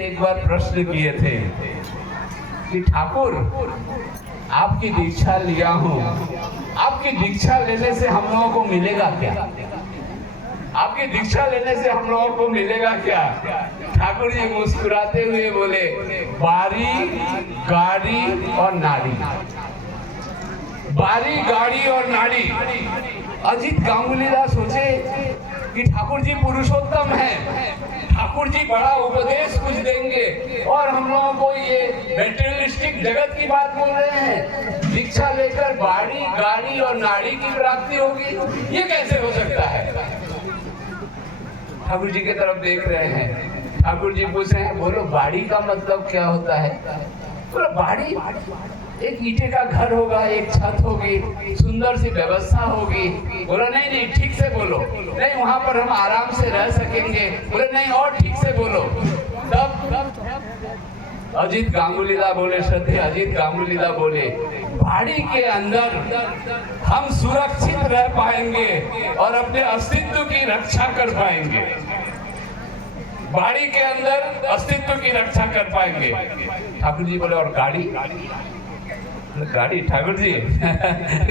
से एक बार प्रश्न किए थे कि ठाकुर आपकी दीक्षा लिया हूं, आपकी दीक्षा लेने से हम लोगों को मिलेगा क्या? आपकी दीक्षा लेने से हम लोगों को मिलेगा क्या? ठाकुर जी मुस्कुराते हुए बोले, बारी गाड़ी और नाड़ी। बारी गाड़ी और नाड़ी। अजीत गांगुलीदास सोचे कि ठाकुर जी पुरुषोत्तम हैं, ठाकुर जी बड़ा उपदेश कुछ देंगे और हम लोगों को ये मेटेरियलिस्टिक जगत की बात बोल रहे हैं। दीक्षा लेकर बाड़ी गाड़ी और नाड़ी की प्राप्ति होगी, ये कैसे हो सकता है? ठाकुर जी की तरफ देख रहे हैं। ठाकुर जी पूछ रहे हैं, बोलो बाड़ी का मतलब क्या होता है? बोलो बाड़ी एक ईंटे का घर होगा, एक छत होगी, सुंदर सी व्यवस्था होगी। बोला नहीं नहीं ठीक से बोलो। नहीं वहां पर हम आराम से रह सकेंगे। बोले नहीं और ठीक से बोलो। तब अजीत गांगुलीदा बोले, श्रद्धेय अजीत गांगुलीदा बोले, बाड़ी के अंदर हम सुरक्षित रह पाएंगे और अपने अस्तित्व की रक्षा कर पाएंगे। बाड़ी के अंदर अस्तित्व की रक्षा कर पाएंगे। ठाकुर जी बोले और गाड़ी? गाड़ी ठाकुर जी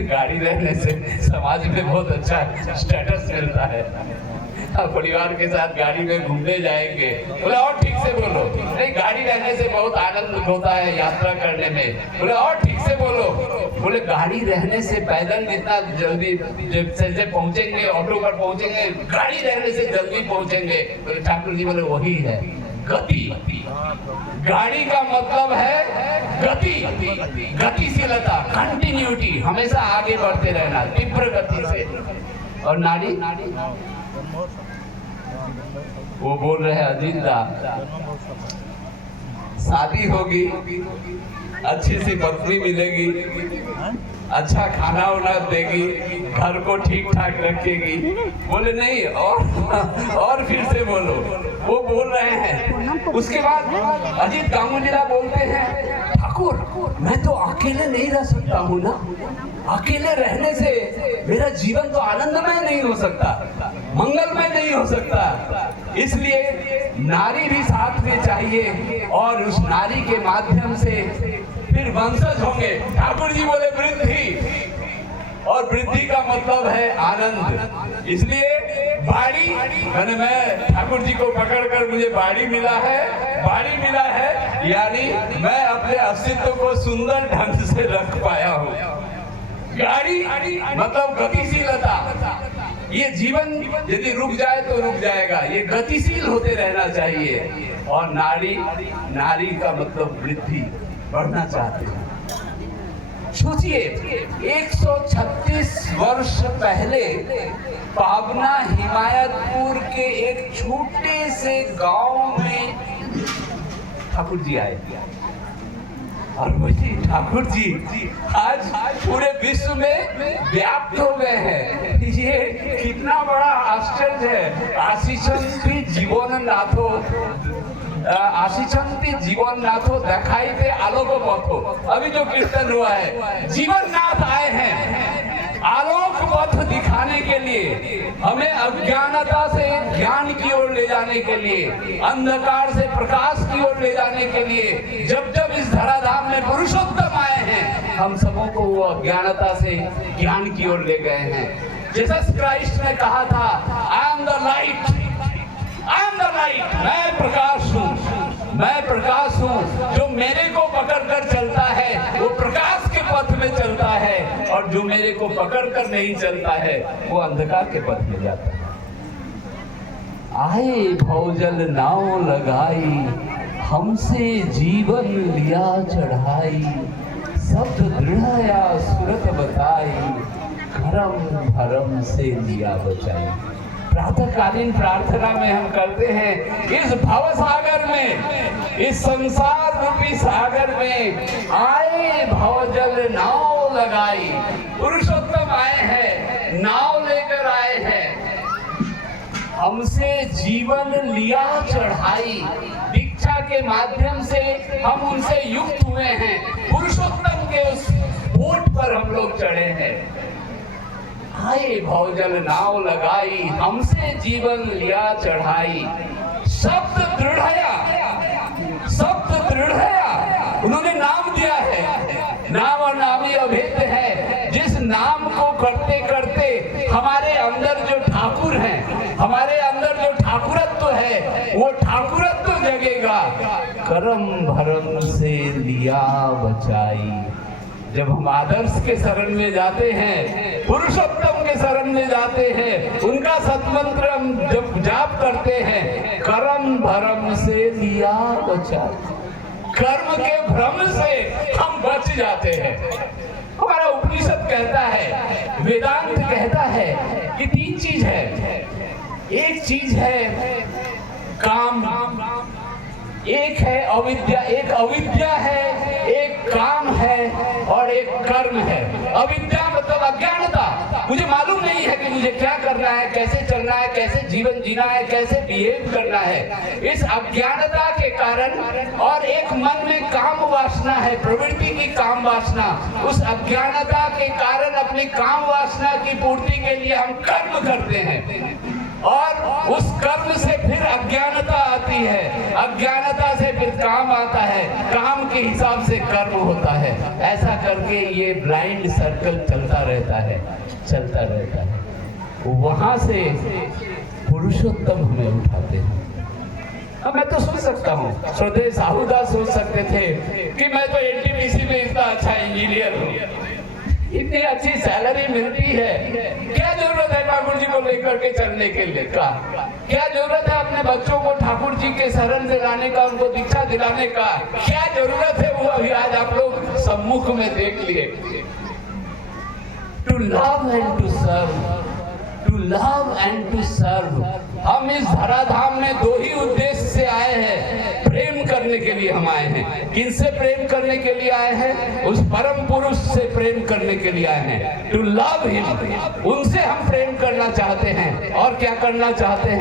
गाड़ी रहने से समाज में बहुत अच्छा स्टेटस मिलता है। परिवार के साथ गाड़ी में घूमने जाएंगे। बोले और ठीक से बोलो। नहीं गाड़ी रहने से बहुत आनंद होता है यात्रा करने में। बोले और ठीक से बोलो। बोले गाड़ी रहने से पैदल जितना जल्दी जैसे पहुंचेंगे, ऑटो पर पहुंचेंगे, गाड़ी रहने से जल्दी पहुंचेंगे। बोले ठाकुर जी बोले वही है गति। गाड़ी का मतलब है गति, गतिशीलता, कंटिन्यूटी, हमेशा आगे बढ़ते रहना तीव्र गति से। और नाड़ी? वो बोल रहे हैं अजीत दा, शादी होगी, अच्छी सी पत्नी मिलेगी, अच्छा खाना वाना देगी, घर को ठीक ठाक रखेगी। बोले नहीं और फिर से बोलो। वो बोल रहे हैं। उसके बाद अजीत गांगुलीदा बोलते हैं, ठाकुर मैं तो अकेले नहीं रह सकता हूँ ना, अकेले रहने से मेरा जीवन तो आनंदमय नहीं हो सकता, मंगलमय नहीं हो सकता। इसलिए नारी भी साथ में चाहिए और उस नारी के माध्यम से फिर वंशज होंगे। ठाकुर जी बोले वृद्धि, और वृद्धि का मतलब है आनंद। इसलिए बाड़ी मैंने मैं ठाकुर जी को पकड़कर मुझे बाड़ी मिला है, बाड़ी मिला है यानी मैं अपने अस्तित्व को सुंदर ढंग से रख पाया हूँ। गाड़ी मतलब गतिशीलता। ये जीवन यदि रुक जाए तो रुक जाएगा, ये गतिशील होते रहना चाहिए। और नारी, नारी का मतलब वृद्धि, बढ़ना चाहते हैं। सोचिए 136 वर्ष पहले पाबना हिमायतपुर के एक छोटे से गांव में ठाकुर जी आए। और वही ठाकुर जी आज पूरे विश्व में व्याप्त हो गए हैं। ये कितना बड़ा आश्चर्य है। आशीषंती जीवन नाथो, आशीषंती जीवन नाथो देखाइते आलोक पथो। अभी जो कीर्तन हुआ है, जीवन नाथ आए हैं आलोक पथ दिखाने के लिए, हमें अज्ञानता से ज्ञान की ओर ले जाने के लिए, अंधकार से प्रकाश की ओर ले जाने के लिए। जब जब इस धराधाम में पुरुषोत्तम आए हैं, हम सबों को वो अज्ञानता से ज्ञान की ओर ले गए हैं। जीसस क्राइस्ट ने कहा था, I am the light, I am the light, मैं प्रकाश हूँ, मैं प्रकाश हूँ। जो मेरे को पकड़ कर चलता है वो प्रकाश के पथ में चलता है, और जो मेरे को पकड़ कर नहीं चलता है वो अंधकार के पथ में जाता है। आए भवजल नाव लगाई, हमसे जीवन लिया चढ़ाई, शब्द दृढ़या सुरत बताई, धर्म धर्म से लिया बचाई। प्रातःकालीन प्रार्थना में हम करते हैं, इस भव सागर में, इस संसार रूपी सागर में आए भवजल नाव लगाई। पुरुषोत्तम आए हैं, नाव लेकर आए हैं, हमसे जीवन लिया चढ़ाई। दीक्षा के माध्यम से हम उनसे युक्त हुए हैं, पुरुषोत्तम के उस बोट पर हम लोग चढ़े हैं। आए भवजल नाव लगाई, हमसे जीवन लिया चढ़ाई, शब्द दृढ़या वो ठाकुरत्व तो जगेगा। करम भरम से लिया बचाई। जब हम आदर्श के शरण में जाते हैं, पुरुषोत्तम के शरण में जाते हैं, उनका सतमंत्र हम जब जाप करते हैं, करम भरम से लिया बचाई। कर्म के भ्रम से हम बच जाते हैं। हमारा उपनिषद कहता है, वेदांत कहता है कि 3 चीज है। एक चीज है काम, एक है अविद्या, एक अविद्या है, एक काम है और एक कर्म है। अविद्या मतलब अज्ञानता। मुझे मालूम नहीं है कि मुझे क्या करना है, कैसे चलना है, कैसे जीवन जीना है, कैसे बिहेव करना है। इस अज्ञानता के कारण, और एक मन में काम वासना है, प्रवृत्ति की काम वासना। उस अज्ञानता के कारण अपनी काम वासना की पूर्ति के लिए हम कर्म करते हैं, और उस कर्म से फिर अज्ञानता आती है, अज्ञानता से फिर काम आता है, काम के हिसाब से कर्म होता है। ऐसा करके ये ब्लाइंड सर्कल चलता रहता है, चलता रहता है। वहां से पुरुषोत्तम हमें उठाते हैं। अब मैं तो सोच सकता हूँ, श्रद्धेय साहूदास सोच सकते थे कि मैं तो एनटीपीसी में इतना अच्छा इंजीनियर हूँ, इतनी अच्छी सैलरी मिलती है, क्या जरूरत है ठाकुर जी को लेकर के चलने के लिए का? क्या जरूरत है अपने बच्चों को ठाकुर जी के शरण से लाने का, उनको दीक्षा दिलाने का? क्या जरूरत है? वो अभी आज आप लोग सम्मुख में देख लिए। To love and to serve, to love and to serve. हम इस धराधाम में 2 ही उद्देश्य से आए हैं, प्रेम करने के लिए हम आए हैं। किनसे प्रेम करने के लिए आए हैं? उस परम पुरुष से प्रेम करने के लिए आए हैं। टू लव हिम, उनसे हम प्रेम करना चाहते हैं। और क्या करना चाहते हैं?